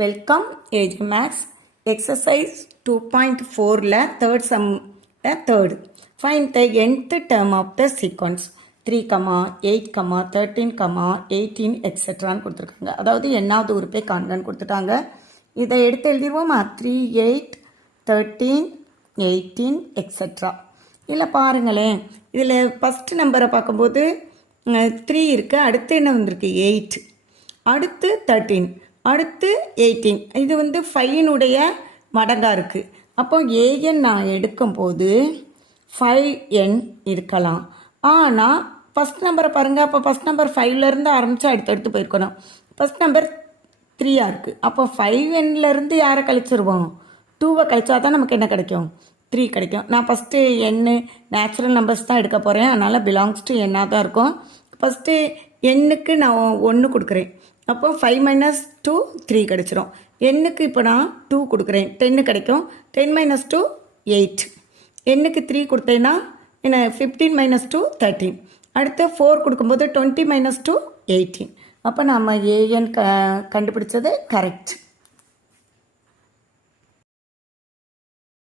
Welcome age maths exercise 2.4ல third sum third find the nth term of the sequence 3, 8, 13, 18 எக்ஸெட்ரான்னு கொடுத்துருக்காங்க. அதாவது என்னாவது உறுப்பை காண்கன்னு கொடுத்துட்டாங்க. இதை எடுத்து எழுதிடுவோமா? 3, 8, 13, 18 எக்ஸெட்ரா. இல்லை பாருங்களேன், இதில் ஃபஸ்ட்டு நம்பரை பார்க்கும்போது 3 இருக்குது, அடுத்து என்ன வந்திருக்கு 8, அடுத்து 13, அடுத்து 18. இது வந்து 5னுடைய மடங்காக இருக்குது. அப்போ ஏஎன் நான் எடுக்கும்போது 5n இருக்கலாம். ஆனால் ஃபஸ்ட் நம்பரை பாருங்கள். அப்போ ஃபஸ்ட் நம்பர் 5லேருந்து ஆரம்பித்து அடுத்தடுத்து போயிருக்கணும். ஃபஸ்ட் நம்பர் 3 இருக்குது. அப்போ 5nலேருந்து யாரை கழிச்சிருவோம்? 2வை கழிச்சா தான் நமக்கு என்ன கிடைக்கும்? 3 கிடைக்கும். நான் ஃபஸ்ட்டு n நேச்சுரல் நம்பர்ஸ் தான் எடுக்க போகிறேன். அதனால் பிலாங்ஸ் டு n தான் இருக்கும். ஃபஸ்ட்டு n-க்கு நான் 1 கொடுக்குறேன். அப்போ 5 - 2 3 கிடச்சிரும். n-க்கு இப்போ நான் 2 கொடுக்குறேன், 10 கிடைக்கும். 10 - 2 8. n-க்கு 3 கொடுத்தேன்னா என்ன? 15 - 2 13. அடுத்து 4 கொடுக்கும்போது 20 - 2 18. அப்போ நம்ம ஏஎன் கண்டுபிடிச்சது கரெக்ட்.